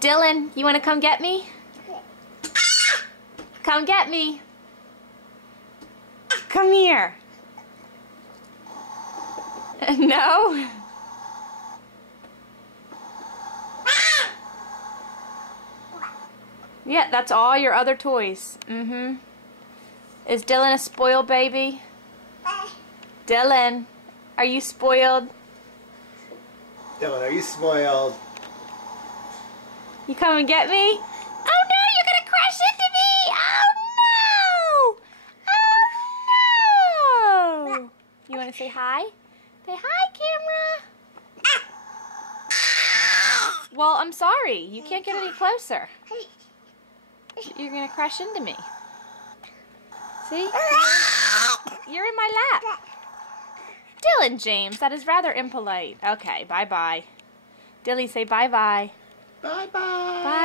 Dylan, you want to come get me? Come get me. Come here. No? Yeah, that's all your other toys. Is Dylan a spoiled baby? Dylan, are you spoiled? Dylan, are you spoiled? You come and get me? Oh no, you're gonna crash into me! Oh no! Oh no! You wanna say hi? Say hi, camera! Well, I'm sorry. You can't get any closer. You're gonna crash into me. See? You're in my lap. Dylan James, that is rather impolite. Okay, bye-bye. Dilly, say bye-bye. Bye-bye. Bye.